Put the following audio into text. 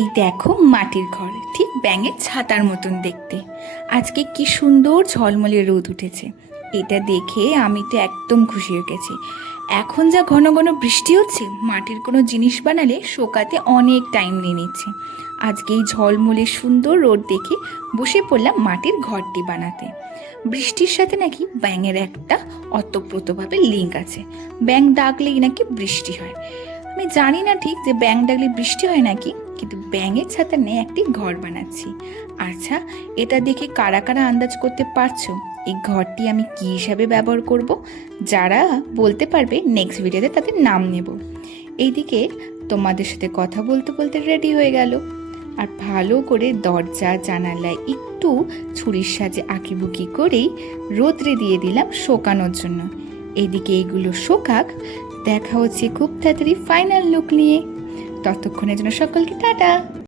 এই দেখো মাটির ঘর, ঠিক ব্যাঙের ছাতার মতন দেখতে। আজকে কি সুন্দর ঝলমলে রোদ উঠেছে। এটা দেখে আমি তো একদম খুশি হয়ে গেছি। এখন যা ঘন ঘন বৃষ্টি হচ্ছে, মাটির কোনো জিনিস বানালে শোকাতে অনেক টাইম নিয়ে নিচ্ছে। আজকে এই ঝলমলে সুন্দর রোদ দেখে বসে পড়লাম মাটির ঘরটি বানাতে। বৃষ্টির সাথে নাকি ব্যাঙের একটা অতপ্রতভাবে লিঙ্ক আছে। ব্যাঙ ডাকলেই নাকি বৃষ্টি হয়। আমি জানি না ঠিক যে ব্যাঙ ডাকলে বৃষ্টি হয় নাকি, কিন্তু ব্যাঙের ছাতা নিয়ে একটি ঘর বানাচ্ছি। আচ্ছা, এটা দেখে কারা কারা আন্দাজ করতে পারছো এই ঘরটি আমি কী হিসাবে ব্যবহার করব? যারা বলতে পারবে নেক্সট ভিডিওতে তাদের নাম নেব। এইদিকে তোমাদের সাথে কথা বলতে বলতে রেডি হয়ে গেল। আর ভালো করে দরজা জানালায় একটু ছুরির সাহায্যে আঁকিবুকি করেই রোদ্রে দিয়ে দিলাম শোকানোর জন্য। এইদিকে এইগুলো শোকাক, দেখা হচ্ছে খুব তাড়াতাড়ি ফাইনাল লুক নিয়ে। ততক্ষণের জন্য সকলকে টাটা।